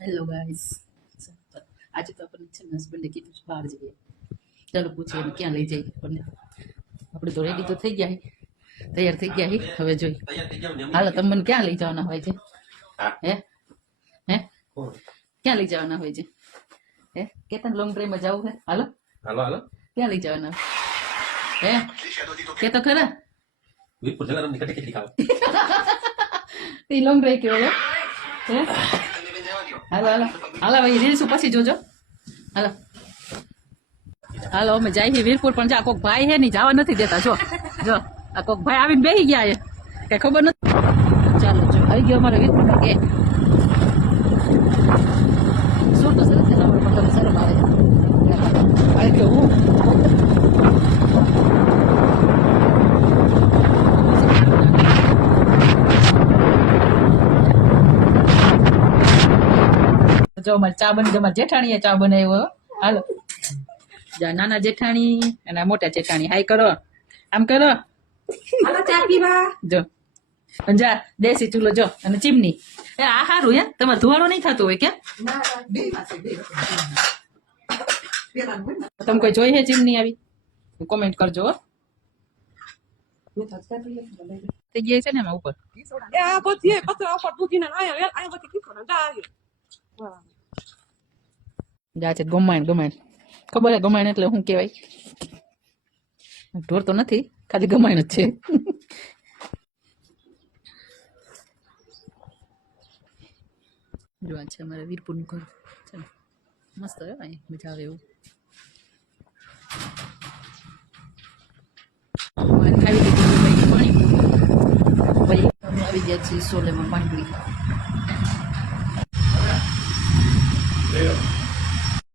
Hello guys, આજે તો આપણને છે ને હસબન્ડે કીધું છે બહાર જઈએ. ચાલો પૂછીએ એને ક્યાં લઈ જઈએ આપણને. આપણે તો રેડી તો થઈ ગયા હી, તૈયાર થઈ ગયા હી. હવે જોઈ હાલો તમે મને ક્યાં લઈ જવાના હોય છે? હે હે ક્યાં લઈ જવાના હોય છે? હે કેતન લોંગ ડ્રાઈવમાં જવું છે? હાલો હાલો હાલો ક્યાં લઈ જવાના? હે કે તો ખરા વીરપુર જલારામ ની કટકી ખાવ એ લોંગ ડ્રાઈવ કેવો હે? હાલો હાલો હાલો ભાઈ રીલ્સ પછી જોજો. હાલો હાલો અમે જાય વીરપુર, પણ જા કોક ભાઈ હે ની જવા નથી દેતા. જો જો આ કોક ભાઈ આવીને બેસી ગયા છે, કઈ ખબર નથી. ચાલો જો આવી ગયો અમારો વીરપુર નો કે શું તો સરસ છે, પણ શરમ આવે આવી ગયો હું. જો અમારે ચા બની, અમારે જેઠાણીએ ચા બનાવ્યો. હાલો નાના જેઠાણી અને મોટા જેઠાણી હાય કરો, આમ કરો. હાલો ચા પીવા. જો જા દેશી ચૂલો જો અને ચીમની. એ આ સારું હે, તમારે ધુવાડો નહીં થતું હોય કે? તમે કોઈ જોઈ હે ચીમની આવી? કોમેન્ટ કરજો. થઈ ગઈ છે ને એમાં ઉપર. આ બધી પત્ર ઉપર દૂધીને આયા આયા બધી કીધું ને જા આવ્યો. જા છે ગમાણ ગમાણ. ખબર હે ગમાણ એટલે શું કહેવાય? ઢોર તો નથી, ખાલી ગમાણ જ છે. જો આ છે અમારા વીરપુરનું ઘર છે ને, મસ્ત હે ભાઈ, મજા આવે એવું. ખાવી લીધું પાણીપુરી, પછી અમે આવી ગયા છીએ સોલેમાં પાણીપુરી.